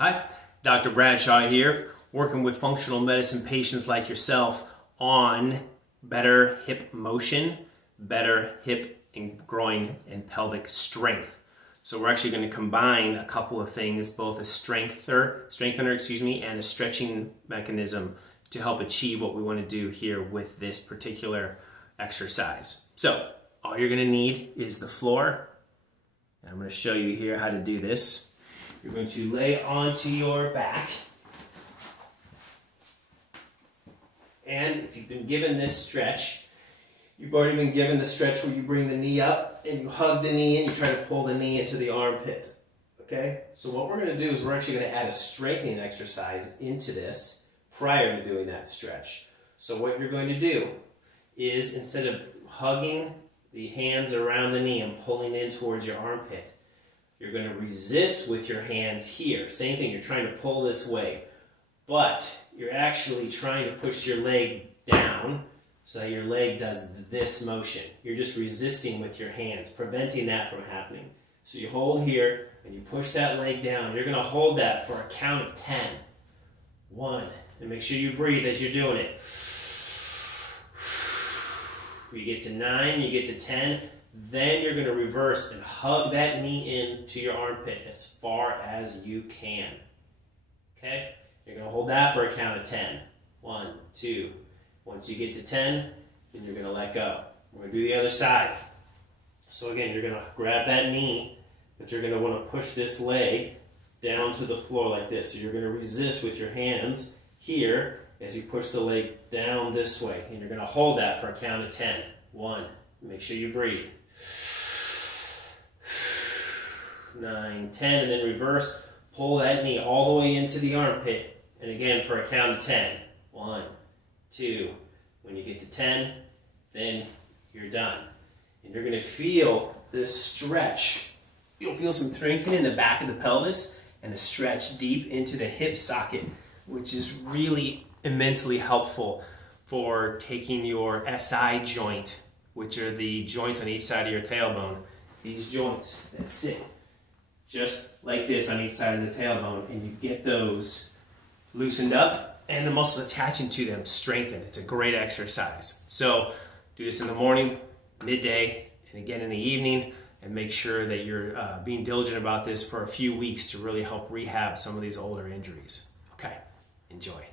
Hi, Dr. Bradshaw here, working with functional medicine patients like yourself on better hip motion, better hip and groin and pelvic strength. So we're actually going to combine a couple of things, both a strengthener, and a stretching mechanism to help achieve what we want to do here with this particular exercise. So all you're going to need is the floor. And I'm going to show you here how to do this. You're going to lay onto your back. And if you've been given this stretch, you've already been given the stretch where you bring the knee up and you hug the knee and you try to pull the knee into the armpit. Okay? So what we're going to do is we're actually going to add a strengthening exercise into this prior to doing that stretch. So what you're going to do is, instead of hugging the hands around the knee and pulling in towards your armpit, you're going to resist with your hands here. Same thing, you're trying to pull this way, but you're actually trying to push your leg down so that your leg does this motion. You're just resisting with your hands, preventing that from happening. So you hold here and you push that leg down. You're going to hold that for a count of 10. 1, and make sure you breathe as you're doing it. You get to 9, you get to 10. Then you're going to reverse and hug that knee into your armpit as far as you can. Okay? You're going to hold that for a count of 10. 1, 2. Once you get to 10, then you're going to let go. We're going to do the other side. So again, you're going to grab that knee, but you're going to want to push this leg down to the floor like this. So you're going to resist with your hands here as you push the leg down this way. And you're going to hold that for a count of 10. 1. Make sure you breathe. 9, 10, and then reverse. Pull that knee all the way into the armpit. And again for a count of 10. 1, 2. When you get to 10, then you're done. And you're going to feel this stretch. You'll feel some strengthening in the back of the pelvis and a stretch deep into the hip socket, which is really immensely helpful for taking your SI joint, which are the joints on each side of your tailbone. These joints that sit just like this on each side of the tailbone, and you get those loosened up and the muscles attaching to them strengthened. It's a great exercise. So do this in the morning, midday, and again in the evening, and make sure that you're being diligent about this for a few weeks to really help rehab some of these older injuries. Okay, enjoy.